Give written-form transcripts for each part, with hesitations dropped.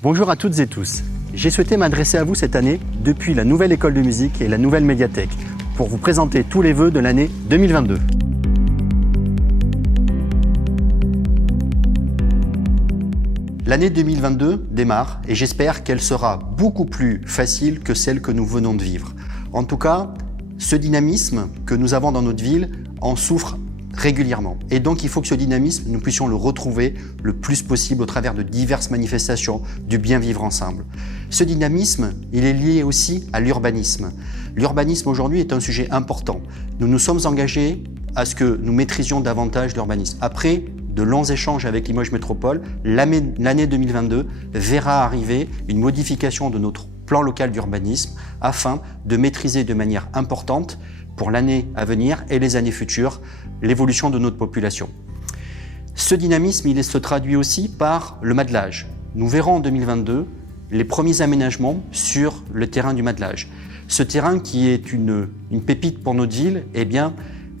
Bonjour à toutes et tous. J'ai souhaité m'adresser à vous cette année depuis la nouvelle école de musique et la nouvelle médiathèque pour vous présenter tous les vœux de l'année 2022. L'année 2022 démarre et j'espère qu'elle sera beaucoup plus facile que celle que nous venons de vivre. En tout cas, ce dynamisme que nous avons dans notre ville en souffre régulièrement. Et donc, il faut que ce dynamisme, nous puissions le retrouver le plus possible au travers de diverses manifestations du bien vivre ensemble. Ce dynamisme, il est lié aussi à l'urbanisme. L'urbanisme aujourd'hui est un sujet important. Nous nous sommes engagés à ce que nous maîtrisions davantage l'urbanisme. Après de longs échanges avec Limoges Métropole, l'année 2022 verra arriver une modification de notre plan local d'urbanisme afin de maîtriser de manière importante pour l'année à venir et les années futures, l'évolution de notre population. Ce dynamisme, il se traduit aussi par le Madelage. Nous verrons en 2022 les premiers aménagements sur le terrain du Madelage. Ce terrain qui est une pépite pour notre ville, eh bien,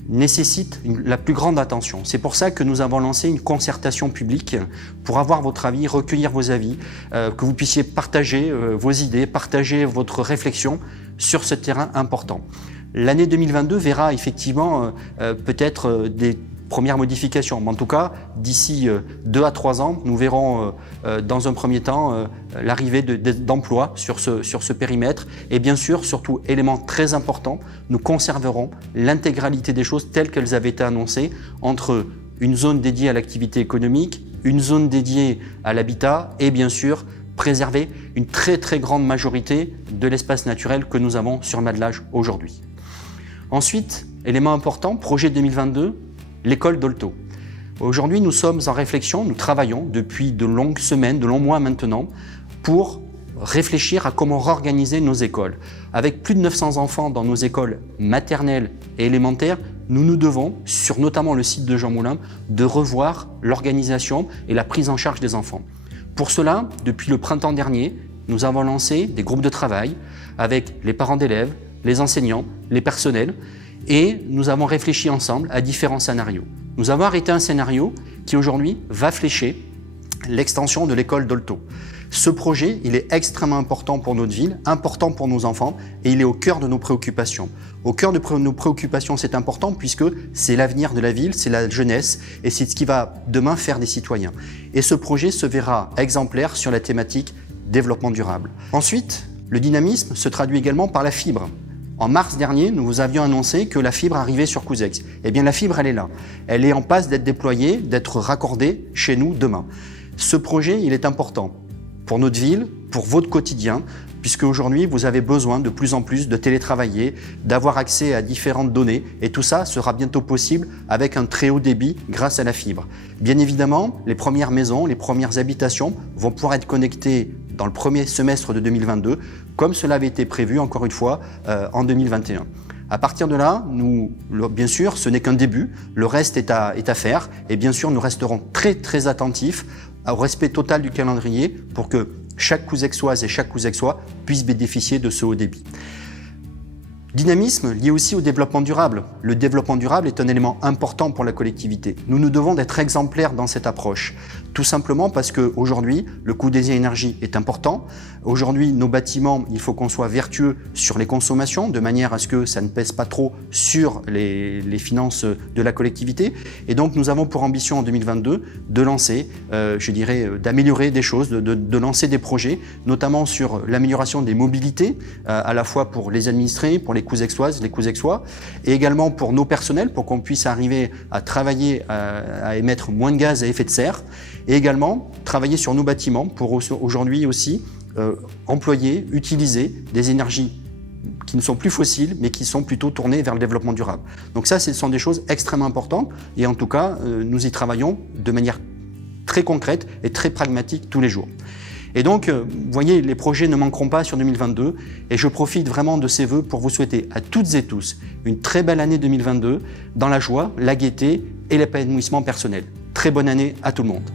nécessite la plus grande attention. C'est pour ça que nous avons lancé une concertation publique pour avoir votre avis, recueillir vos avis, que vous puissiez partager vos idées, partager votre réflexion sur ce terrain important. L'année 2022 verra effectivement peut-être des premières modifications, mais en tout cas, d'ici 2 à 3 ans, nous verrons dans un premier temps l'arrivée d'emplois sur ce périmètre. Et bien sûr, surtout, élément très important, nous conserverons l'intégralité des choses telles qu'elles avaient été annoncées entre une zone dédiée à l'activité économique, une zone dédiée à l'habitat et bien sûr, préserver une très grande majorité de l'espace naturel que nous avons sur Madelage aujourd'hui. Ensuite, élément important, projet 2022, l'école Dolto. Aujourd'hui, nous sommes en réflexion, nous travaillons depuis de longues semaines, de longs mois maintenant, pour réfléchir à comment réorganiser nos écoles. Avec plus de 900 enfants dans nos écoles maternelles et élémentaires, nous devons, sur notamment le site de Jean Moulin, de revoir l'organisation et la prise en charge des enfants. Pour cela, depuis le printemps dernier, nous avons lancé des groupes de travail avec les parents d'élèves, les enseignants, les personnels, et nous avons réfléchi ensemble à différents scénarios. Nous avons arrêté un scénario qui aujourd'hui va flécher l'extension de l'école Dolto. Ce projet, il est extrêmement important pour notre ville, important pour nos enfants, et il est au cœur de nos préoccupations. Au cœur de nos préoccupations, c'est important puisque c'est l'avenir de la ville, c'est la jeunesse, et c'est ce qui va demain faire des citoyens. Et ce projet se verra exemplaire sur la thématique développement durable. Ensuite, le dynamisme se traduit également par la fibre. En mars dernier, nous vous avions annoncé que la fibre arrivait sur Couzex. Eh bien, la fibre, elle est là. Elle est en passe d'être déployée, d'être raccordée chez nous demain. Ce projet, il est important pour notre ville, pour votre quotidien, puisque aujourd'hui, vous avez besoin de plus en plus de télétravailler, d'avoir accès à différentes données, et tout ça sera bientôt possible avec un très haut débit grâce à la fibre. Bien évidemment, les premières maisons, les premières habitations vont pouvoir être connectées dans le premier semestre de 2022, comme cela avait été prévu, encore une fois, en 2021. À partir de là, bien sûr, ce n'est qu'un début, le reste est à faire, et bien sûr, nous resterons très attentifs au respect total du calendrier pour que chaque Couzexoise et chaque Couzexois puisse bénéficier de ce haut débit. Dynamisme lié aussi au développement durable. Le développement durable est un élément important pour la collectivité. Nous devons être exemplaires dans cette approche. Tout simplement parce qu'aujourd'hui, le coût des énergies est important. Aujourd'hui, nos bâtiments, il faut qu'on soit vertueux sur les consommations, de manière à ce que ça ne pèse pas trop sur les finances de la collectivité. Et donc, nous avons pour ambition en 2022 de lancer, d'améliorer des choses, de lancer des projets, notamment sur l'amélioration des mobilités, à la fois pour les administrés, pour les Couzexoises, les Couzexois, et également pour nos personnels, pour qu'on puisse arriver à travailler, à émettre moins de gaz à effet de serre, et également travailler sur nos bâtiments pour aujourd'hui aussi employer, utiliser des énergies qui ne sont plus fossiles, mais qui sont plutôt tournées vers le développement durable. Donc ça, ce sont des choses extrêmement importantes, et en tout cas, nous y travaillons de manière très concrète et très pragmatique tous les jours. Et donc, vous voyez, les projets ne manqueront pas sur 2022, et je profite vraiment de ces vœux pour vous souhaiter à toutes et tous une très belle année 2022, dans la joie, la gaieté et l'épanouissement personnel. Très bonne année à tout le monde.